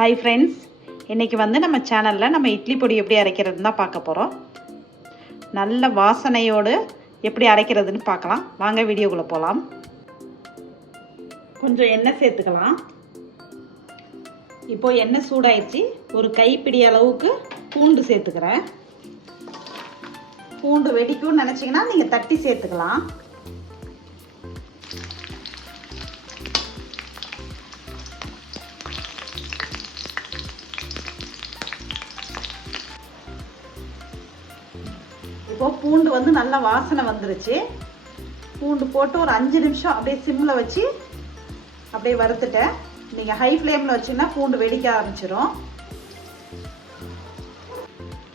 Hi friends இன்றைக்கி வந்து நம்ம சேனலில் நம்ம இட்லி பொடி எப்படி அரைக்கிறதுன்னு தான் பார்க்க போகிறோம் நல்ல வாசனையோடு எப்படி அரைக்கிறதுன்னு பார்க்கலாம். வாங்க வீடியோக்குள்ளே போகலாம் கொஞ்சம் எண்ணெய் சேர்த்துக்கலாம். இப்போது எண்ணெய் சூடாயிடுச்சு. ஒரு கைப்பிடி அளவுக்கு பூண்டு சேர்த்துக்கிறேன். பூண்டு வெடிக்கும்னு நினச்சிங்கன்னா நீங்கள் தட்டி சேர்த்துக்கலாம். இப்போ பூண்டு வந்து நல்லா வாசனை வந்துருச்சு. பூண்டு போட்டு ஒரு அஞ்சு நிமிஷம் அப்படியே சிம்மில் வச்சு அப்படியே வறுத்துட்டேன். நீங்கள் ஹை ஃப்ளேமில் வச்சிங்கன்னா பூண்டு வெடிக்க ஆரம்பிச்சிடும்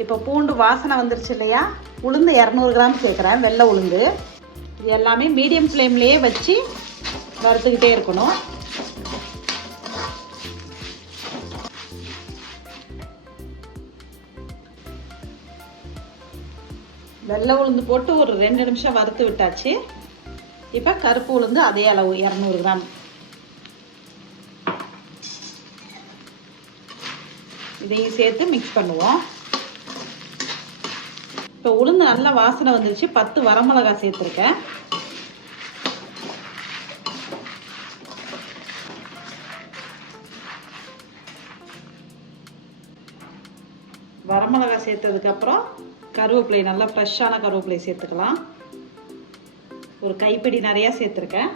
இப்போ பூண்டு வாசனை வந்துருச்சு இல்லையா? உளுந்து இரநூறு கிராம் சேர்க்குறேன் வெள்ளை உளுந்து. இது எல்லாமே மீடியம் ஃப்ளேம்லேயே வச்சு வறுத்துக்கிட்டே இருக்கணும். வெள்ளை உளுந்து போட்டு ஒரு ரெண்டு நிமிஷம் வறுத்து விட்டாச்சு. இப்போ கருப்பு உளுந்து அதே அளவு இரநூறு கிராம். இதையும் சேர்த்து மிக்ஸ் பண்ணுவோம். இப்போ உளுந்து நல்லா வாசனை வந்துருச்சு. பத்து வரமிளகாய் சேர்த்துருக்கேன். வரமிளகாய் சேர்த்ததுக்கப்புறம் கருவேப்பிலை நல்லா ஃப்ரெஷ்ஷான கருவேப்பிலை சேர்த்துக்கலாம். ஒரு கைப்பிடி நிறையா சேர்த்துருக்கேன்.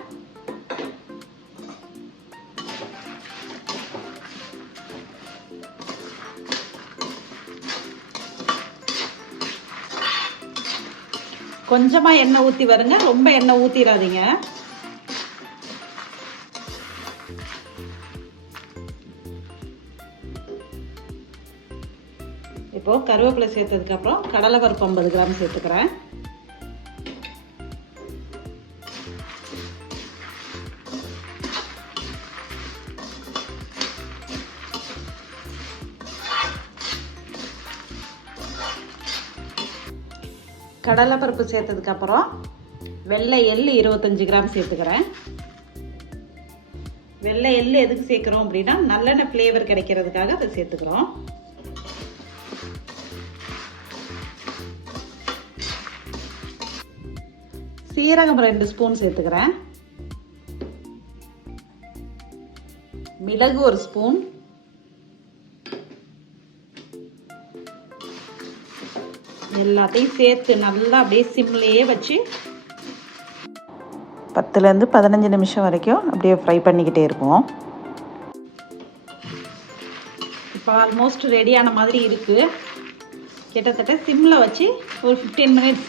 கொஞ்சமாக எண்ணெய் ஊற்றி வருங்க. ரொம்ப எண்ணெய் ஊற்றிடாதீங்க இப்போது கருவேப்பிலை சேர்த்ததுக்கப்புறம் கடலைப்பருப்பு ஐம்பது கிராம் சேர்த்துக்கிறேன். கடலைப்பருப்பு சேர்த்ததுக்கப்புறம் வெள்ளை எள் இருபத்தஞ்சி கிராம் சேர்த்துக்கிறேன். வெள்ளை எள் எதுக்கு சேர்க்குறோம் அப்படின்னா நல்லெண்ணெய் ஃப்ளேவர் கிடைக்கிறதுக்காக அதை சேர்த்துக்கிறோம். சீரகம் ரெண்டு ஸ்பூன் சேர்த்துக்கிறேன். மிளகு ஒரு ஸ்பூன். எல்லாத்தையும் சேர்த்து நல்லா அப்படியே சிம்லேயே வச்சு பத்துலேருந்து பதினஞ்சு நிமிஷம் வரைக்கும் அப்படியே ஃப்ரை பண்ணிக்கிட்டே இருப்போம். இப்போ ஆல்மோஸ்ட் ரெடியான மாதிரி இருக்குது கிட்டத்தட்ட சிம்மில் வச்சு ஒரு ஃபிஃப்டீன் மினிட்ஸ்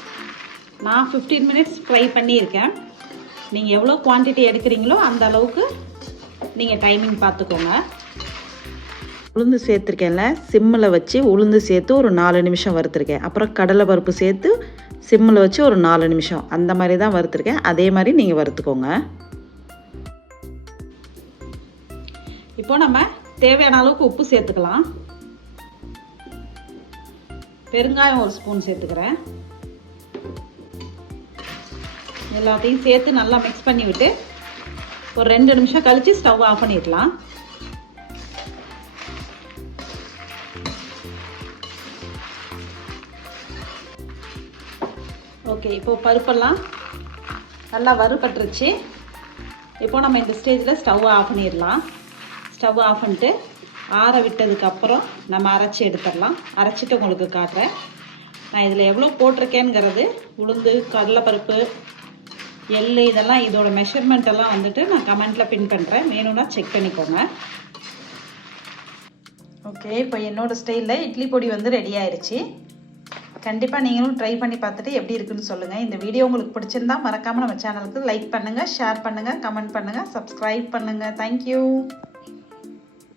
நான் ஃபிஃப்டீன் மினிட்ஸ் ஃப்ரை பண்ணியிருக்கேன். நீங்கள் எவ்வளோ குவான்டிட்டி எடுக்கிறீங்களோ அந்த அளவுக்கு நீங்கள் டைமிங் பார்த்துக்கோங்க. உளுந்து சேர்த்துருக்கேன்ல சிம்மில் வச்சு உளுந்து சேர்த்து ஒரு நாலு நிமிஷம் வறுத்துருக்கேன். அப்புறம் கடலை பருப்பு சேர்த்து சிம்மில் வச்சு ஒரு நாலு நிமிஷம். அந்த மாதிரி தான் வறுத்துருக்கேன். அதே மாதிரி நீங்கள் வறுத்துக்கோங்க. இப்போ நம்ம தேவையான அளவுக்கு உப்பு சேர்த்துக்கலாம். பெருங்காயம் ஒரு ஸ்பூன் சேர்த்துக்கிறேன். எல்லாத்தையும் சேர்த்து நல்லா மிக்ஸ் பண்ணிவிட்டு ஒரு ரெண்டு நிமிஷம் கழித்து ஸ்டவ் ஆஃப் பண்ணிடலாம். ஓகே இப்போ பருப்பெல்லாம் நல்லா வறுபட்டுருச்சு. இப்போ நம்ம இந்த ஸ்டேஜில் ஸ்டவ் ஆஃப் பண்ணிடலாம். ஸ்டவ் ஆஃப் பண்ணிட்டு ஆற விட்டதுக்கப்புறம் நம்ம அரைச்சி எடுத்துடலாம். அரைச்சிட்டு உங்களுக்கு காட்டுறேன். நான் இதில் எவ்வளோ போட்டிருக்கேங்கிறது உளுந்து கடலைப்பருப்பு எள் இதெல்லாம் இதோட மெஷர்மெண்ட் எல்லாம் வந்துட்டு நான் கமெண்ட்டில் பின் பண்ணுறேன் வேணும்னா செக் பண்ணிக்கோங்க. ஓகே இப்போ என்னோடய ஸ்டைலில் இட்லி பொடி வந்து ரெடி ஆயிடுச்சு கண்டிப்பாக நீங்களும் ட்ரை பண்ணி பார்த்துட்டு எப்படி இருக்குன்னு சொல்லுங்கள் இந்த வீடியோ உங்களுக்கு பிடிச்சிருந்தா மறக்காமல் நம்ம சேனலுக்கு லைக் பண்ணுங்கள் ஷேர் பண்ணுங்கள் கமெண்ட் பண்ணுங்கள் சப்ஸ்கிரைப் பண்ணுங்கள் தேங்க்யூ